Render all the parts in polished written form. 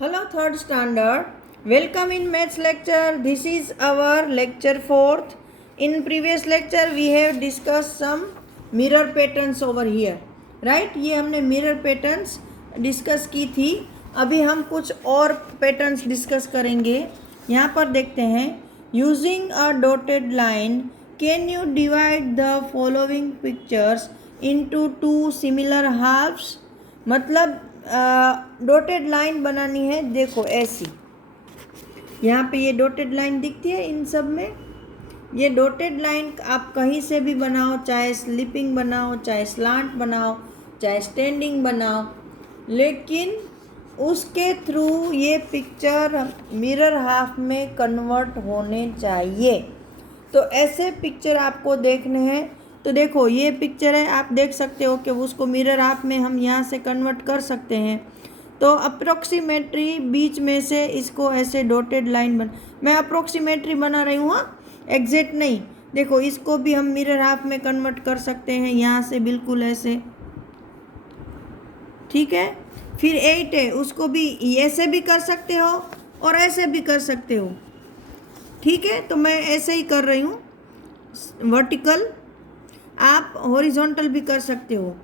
Hello, third standard. Welcome in maths lecture. This is our lecture fourth. In previous lecture, we have discussed some mirror patterns over here. Right? ये हमने mirror patterns discuss की थी. अभी हम कुछ और patterns discuss करेंगे. यहाँ पर देखते हैं. Using a dotted line, can you divide the following pictures into two similar halves? मतलब डॉटेड लाइन बनानी है. देखो ऐसी यहाँ पे ये डॉटेड लाइन दिखती है. इन सब में ये डॉटेड लाइन आप कहीं से भी बनाओ, चाहे स्लिपिंग बनाओ, चाहे स्लांट बनाओ, चाहे स्टैंडिंग बनाओ, लेकिन उसके थ्रू ये पिक्चर मिरर हाफ में कन्वर्ट होने चाहिए. तो ऐसे पिक्चर आपको देखने हैं. तो देखो ये पिक्चर है, आप देख सकते हो कि उसको मिरर हाफ में हम यहाँ से कन्वर्ट कर सकते हैं. तो अप्रोक्सीमेटरी बीच में से इसको ऐसे डॉटेड लाइन मैं अप्रोक्सीमेटरी बना रही हूँ, हाँ, एग्जैक्ट नहीं. देखो इसको भी हम मिरर हाफ में कन्वर्ट कर सकते हैं यहाँ से, बिल्कुल ऐसे. ठीक है. फिर 8 है, उसको भी ऐसे भी कर सकते हो और ऐसे भी कर सकते हो. ठीक है. तो मैं ऐसे ही कर रही हूँ वर्टिकल, आप हॉरिजॉन्टल भी कर सकते हो.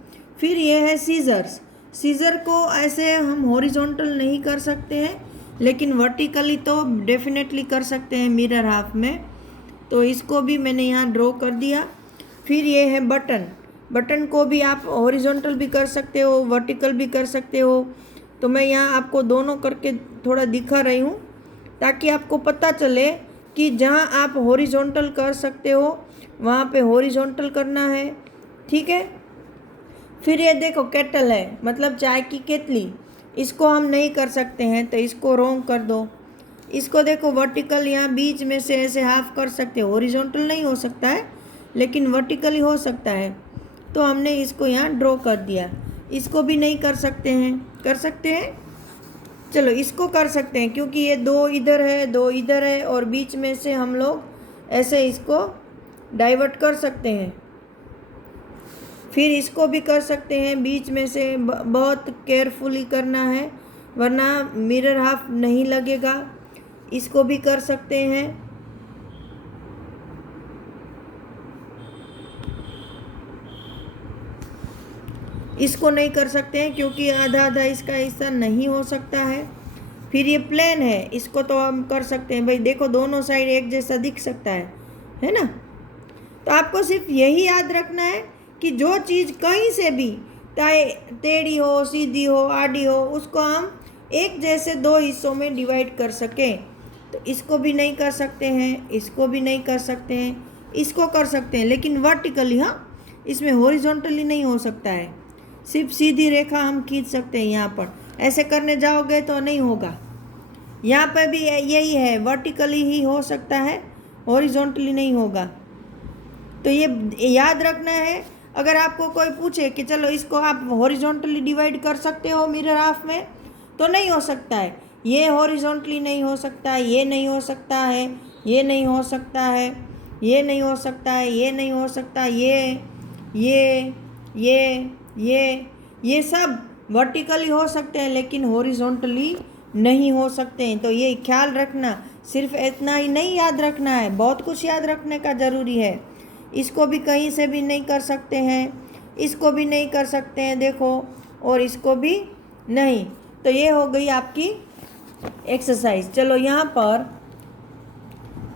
फिर ये है सीजर्स. सीजर को ऐसे हम हॉरिजॉन्टल नहीं कर सकते हैं, लेकिन वर्टिकली तो डेफिनेटली कर सकते हैं मिरर हाफ में. तो इसको भी मैंने यहाँ ड्रॉ कर दिया. फिर ये है बटन. बटन को भी आप हॉरिजॉन्टल भी कर सकते हो, वर्टिकल भी कर सकते हो. तो मैं यहाँ आपको दोनों करके थोड़ा दिखा रही हूँ, ताकि आपको पता चले कि जहाँ आप हॉरिजॉन्टल कर सकते हो वहाँ पे हॉरिजॉन्टल करना है. ठीक है. फिर ये देखो केटल है, मतलब चाय की केतली. इसको हम नहीं कर सकते हैं, तो इसको रोंग कर दो. इसको देखो वर्टिकल यहाँ बीच में से ऐसे हाफ कर सकते हो. हॉरिजॉन्टल नहीं हो सकता है, लेकिन वर्टिकली हो सकता है. तो हमने इसको यहाँ ड्रॉ कर दिया. इसको भी नहीं कर सकते हैं, कर सकते हैं. चलो इसको कर सकते हैं, क्योंकि ये दो इधर है, दो इधर है, और बीच में से हम लोग ऐसे इसको डाइवर्ट कर सकते हैं. फिर इसको भी कर सकते हैं, बीच में से बहुत केयरफुली करना है, वरना मिरर हाफ नहीं लगेगा. इसको भी कर सकते हैं. इसको नहीं कर सकते हैं, क्योंकि आधा आधा इसका हिस्सा नहीं हो सकता है. फिर ये प्लेन है, इसको तो हम कर सकते हैं. भाई देखो दोनों साइड एक जैसा दिख सकता है ना. तो आपको सिर्फ यही याद रखना है कि जो चीज़ कहीं से भी टेढ़ी हो, सीधी हो, आड़ी हो, उसको हम एक जैसे दो हिस्सों में डिवाइड कर सकें. तो इसको भी नहीं कर सकते हैं, इसको भी नहीं कर सकते हैं, इसको कर सकते हैं, लेकिन वर्टिकली, हाँ, इसमें हॉरिजॉन्टली नहीं हो सकता है. सिर्फ सीधी रेखा हम खींच सकते हैं. यहाँ पर ऐसे करने जाओगे तो नहीं होगा. यहाँ पर भी यही है, वर्टिकली ही हो सकता है, हॉरिजॉन्टली नहीं होगा. तो ये याद रखना है. अगर आपको कोई पूछे कि चलो इसको आप हॉरिजॉन्टली डिवाइड कर सकते हो मिरर हाफ में, तो नहीं हो सकता है. ये हॉरिजॉन्टली नहीं हो सकता है, ये नहीं हो सकता है, ये नहीं हो सकता है, ये नहीं हो सकता है, ये नहीं हो सकता, ये सब वर्टिकली हो सकते हैं, लेकिन हॉरिजॉन्टली नहीं हो सकते हैं. तो ये ख्याल रखना. सिर्फ इतना ही नहीं याद रखना है, बहुत कुछ याद रखने का ज़रूरी है. इसको भी कहीं से भी नहीं कर सकते हैं, इसको भी नहीं कर सकते हैं, देखो, और इसको भी नहीं. तो ये हो गई आपकी एक्सरसाइज. चलो यहाँ पर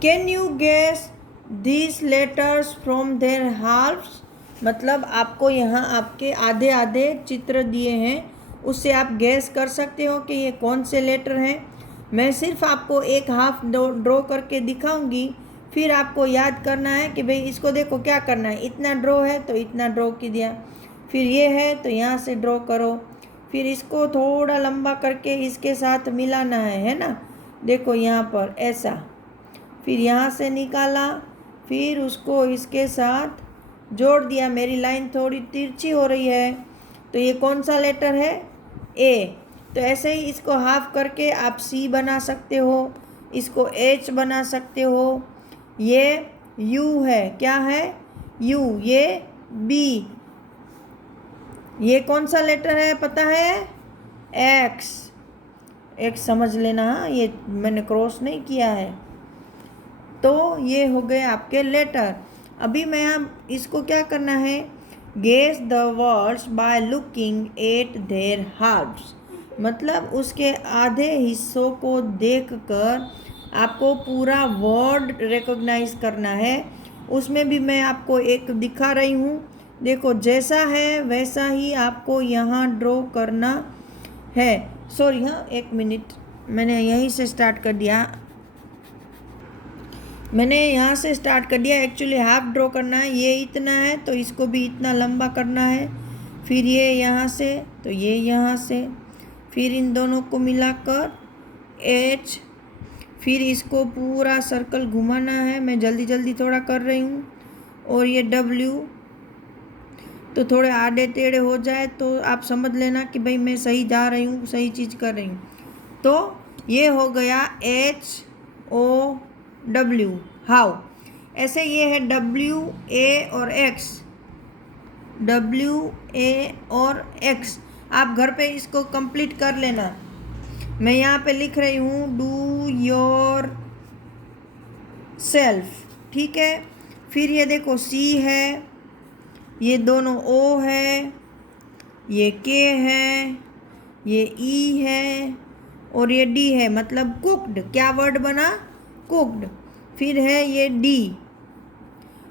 can you guess this letters from their halves. मतलब आपको यहाँ आपके आधे आधे चित्र दिए हैं, उससे आप गैस कर सकते हो कि ये कौन से लेटर हैं. मैं सिर्फ आपको एक हाफ ड्रॉ करके दिखाऊंगी. फिर आपको याद करना है कि भाई इसको देखो क्या करना है. इतना ड्रॉ है तो इतना ड्रॉ की दिया. फिर ये है तो यहाँ से ड्रॉ करो. फिर इसको थोड़ा लंबा करके इसके साथ मिलाना है ना. देखो यहाँ पर ऐसा. फिर यहाँ से निकाला, फिर उसको इसके साथ जोड़ दिया. मेरी लाइन थोड़ी तिरछी हो रही है, तो ये कौन सा लेटर है? ए. तो ऐसे ही इसको हाफ करके आप सी बना सकते हो, इसको एच बना सकते हो. ये यू है, क्या है? यू. ये बी. ये कौन सा लेटर है पता है? एक्स. एक समझ लेना, हाँ, ये मैंने क्रॉस नहीं किया है। तो ये हो गए आपके लेटर। अभी मैं अब इसको क्या करना है, guess the words by looking at their halves, मतलब उसके आधे हिस्सों को देखकर आपको पूरा वर्ड रिकॉग्नाइज करना है। उसमें भी मैं आपको एक दिखा रही हूँ, देखो जैसा है वैसा ही आपको यहाँ ड्रॉ करना है। सॉरी, हाँ, एक मिनट, मैंने यहीं से स्टार्ट कर दिया, मैंने यहाँ से स्टार्ट कर दिया। एक्चुअली हाफ ड्रॉ करना है, ये इतना है तो इसको भी इतना लंबा करना है, फिर ये यहाँ से तो ये यहाँ से, फिर इन दोनों को मिलाकर एच, फिर इसको पूरा सर्कल घुमाना है। मैं जल्दी जल्दी थोड़ा कर रही हूँ। और ये डब्ल्यू, तो थोड़े आड़े टेढ़े हो जाए तो आप समझ लेना कि भाई मैं सही जा रही हूँ, सही चीज़ कर रही हूँ। तो ये हो गया एच ओ डब्ल्यू, हाउ। ऐसे ये है डब्ल्यू ए और एक्स, डब्ल्यू ए और एक्स। आप घर पे इसको कंप्लीट कर लेना। मैं यहाँ पे लिख रही हूँ डू योर सेल्फ, ठीक है। फिर ये देखो सी है, ये दोनों ओ है, ये के है, ये ई है और ये डी है, मतलब कुक्ड। क्या वर्ड बना, कुक्ड। फिर है ये डी,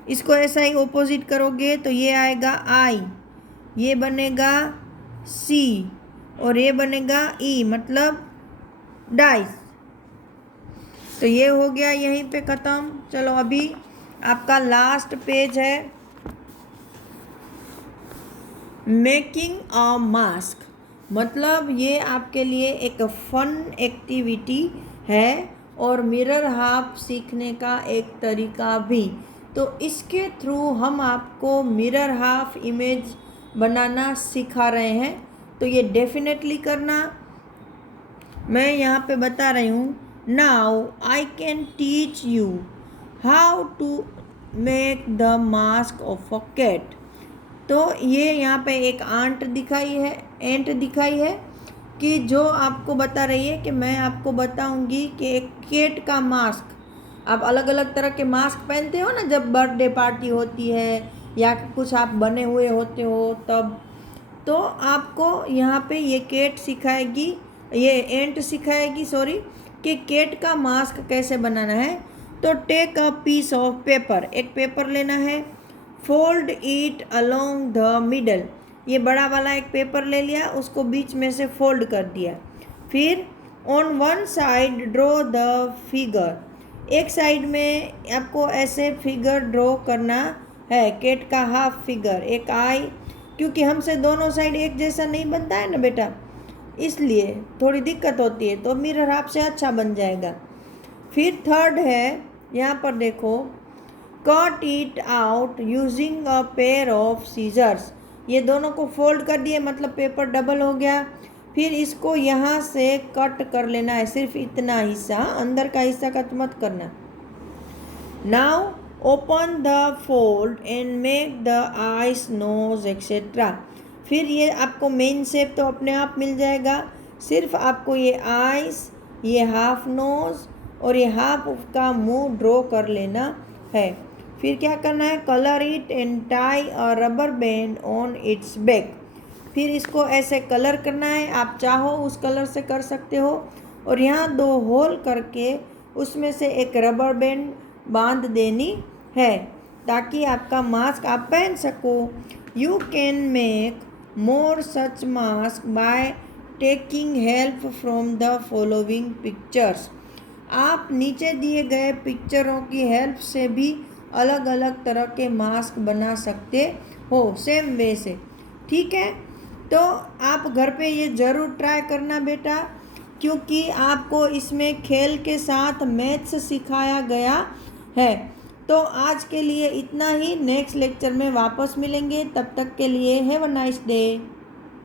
इसको ऐसा ही ऑपोजिट करोगे तो ये आएगा आई, ये बनेगा सी और ये बनेगा ई, मतलब डाइस। तो ये हो गया यहीं पे ख़त्म। चलो अभी आपका लास्ट पेज है, मेकिंग अ मास्क, मतलब ये आपके लिए एक फन एक्टिविटी है और मिरर हाफ सीखने का एक तरीका भी। तो इसके थ्रू हम आपको मिरर हाफ इमेज बनाना सिखा रहे हैं, तो ये डेफिनेटली करना। मैं यहाँ पे बता रही हूँ, now I can teach you how to make the mask of a cat. तो ये यहाँ पे एक एंट दिखाई है कि जो आपको बता रही है कि मैं आपको बताऊंगी कि एक कैट का मास्क, आप अलग अलग तरह के मास्क पहनते हो ना जब बर्थडे पार्टी होती है या कुछ आप बने हुए होते हो तब, तो आपको यहाँ पे ये कैट सिखाएगी, ये एंट सिखाएगी सॉरी, कि कैट का मास्क कैसे बनाना है। तो take a piece of paper, एक पेपर लेना है, fold it along the middle, ये बड़ा वाला एक पेपर ले लिया, उसको बीच में से फोल्ड कर दिया। फिर on one side draw the figure, एक साइड में आपको ऐसे फिगर ड्रॉ करना है, कैट का हाफ फिगर, एक आई, क्योंकि हमसे दोनों साइड एक जैसा नहीं बनता है ना बेटा, इसलिए थोड़ी दिक्कत होती है, तो मिरर हाफ से अच्छा बन जाएगा। फिर थर्ड है, यहाँ पर देखो, cut it out using a pair of scissors, ये दोनों को फोल्ड कर दिए, मतलब पेपर डबल हो गया। फिर इसको यहाँ से कट कर लेना है, सिर्फ इतना हिस्सा, अंदर का हिस्सा कट मत करना। Now open the fold and make the eyes nose etcetera, फिर ये आपको मेन शेप तो अपने आप मिल जाएगा, सिर्फ आपको ये आइज, ये हाफ नोज और ये हाफ का मुंह ड्रॉ कर लेना है। फिर क्या करना है, colour it and tie a rubber band on it's back, फिर इसको ऐसे कलर करना है, आप चाहो उस कलर से कर सकते हो, और यहाँ 2 होल करके उसमें से एक रबर बैंड बांध देनी है ताकि आपका मास्क आप पहन सको। You can make more such mask by taking help from the following pictures, आप नीचे दिए गए पिक्चरों की हेल्प से भी अलग अलग तरह के मास्क बना सकते हो, सेम वे से, ठीक है। तो आप घर पे ये ज़रूर ट्राई करना बेटा, क्योंकि आपको इसमें खेल के साथ मैथ्स सिखाया गया है। तो आज के लिए इतना ही, नेक्स्ट लेक्चर में वापस मिलेंगे, तब तक के लिए हैव अ नाइस डे।